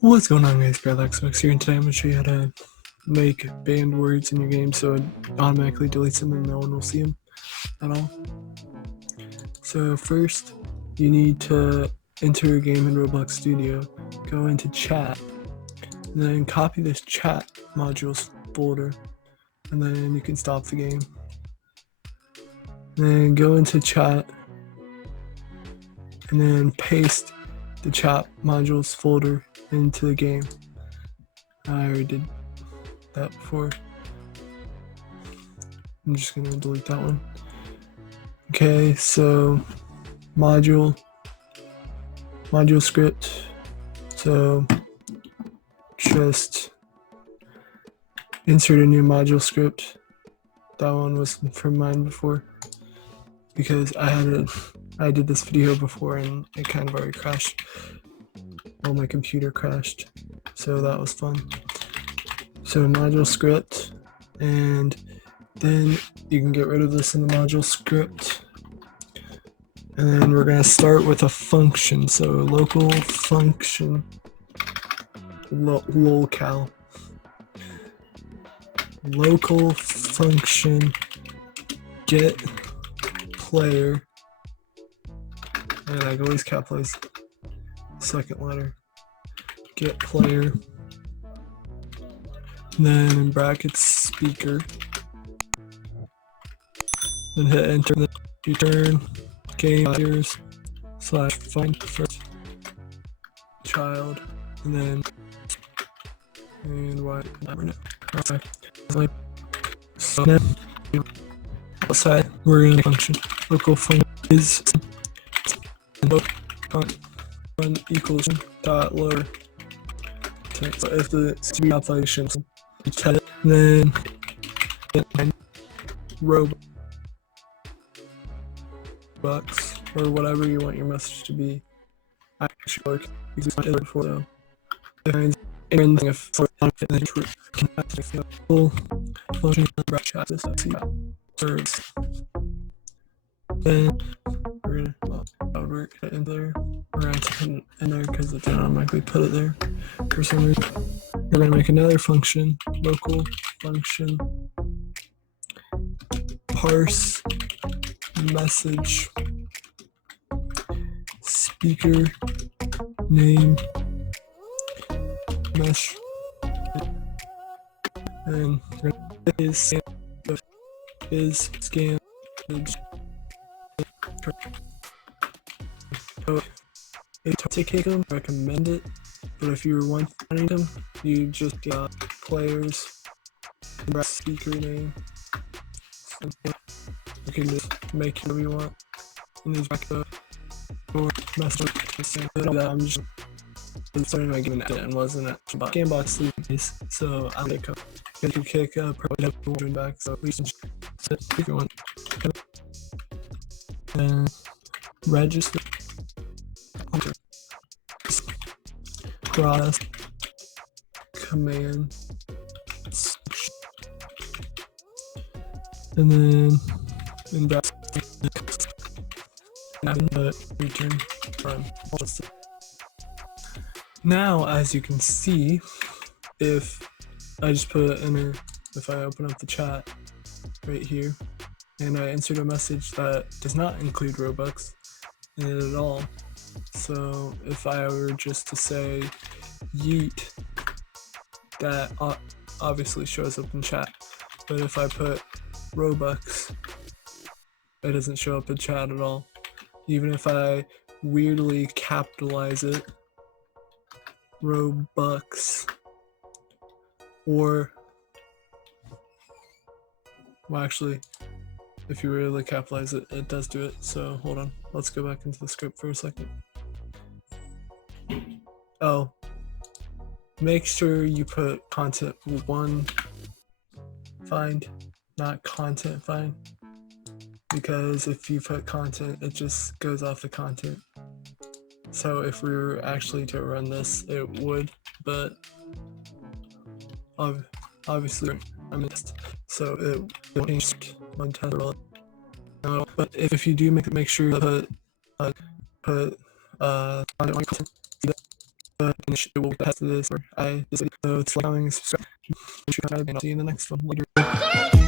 What's going on, guys? Parallaxox here, and today I'm going to show you how to make banned words in your game so it automatically deletes them and no one will see them at all. So first, you need to enter a game in Roblox Studio, go into chat, and then copy this chat modules folder, and then you can stop the game. Then go into chat, and then paste the chat modules folder into the game. I already did that before. I'm just gonna delete that one. Okay, so module script. So just insert a new module script. That one was from mine before because I did this video before and it kind of already crashed. Well, my computer crashed, so that was fun. So module script, and then you can get rid of this in the module script. And then we're gonna start with a function. So local function, locale, local function get player, and I always capitalize second letter, get player, then in brackets speaker, then hit enter, then return game players / find first child, and then so then outside we're gonna function local function is one equals dot lower. So if the speed calculation, you tell it, then Robux or whatever you want your message to be. Actually, work before though. If for full function chat this serves, then we're gonna work it in there. We're gonna put it in there because it didn't automatically put it there for some reason. We're gonna make another function, local function parse message speaker name mesh, and is scan. So take them, recommend it, but if you were wanting them, you just got players, speaker name. You can just make whatever you want. And there's backup or message. I'm just starting my game and wasn't it? But Gamebox leaves, so I'm gonna come. You can kick probably join back, so we can set if you want. And register. Process command, and then in brackets return from. Now, as you can see, if I just put enter, if I open up the chat right here, and I insert a message that does not include Robux in it at all. So if I were just to say yeet, that obviously shows up in chat. But if I put Robux, it doesn't show up in chat at all. Even if I weirdly capitalize it, Robux, or, well, actually, if you really capitalize it, it does do it. So hold on, let's go back into the script for a second. Oh, make sure you put content one find, not content find, because if you put content, it just goes off the content. So if we were actually to run this, it would, but obviously I missed, so it won't change one test. But if you do make sure to put I want to see that it will test this or I just so it's like subscribe and I'll see you in the next one later.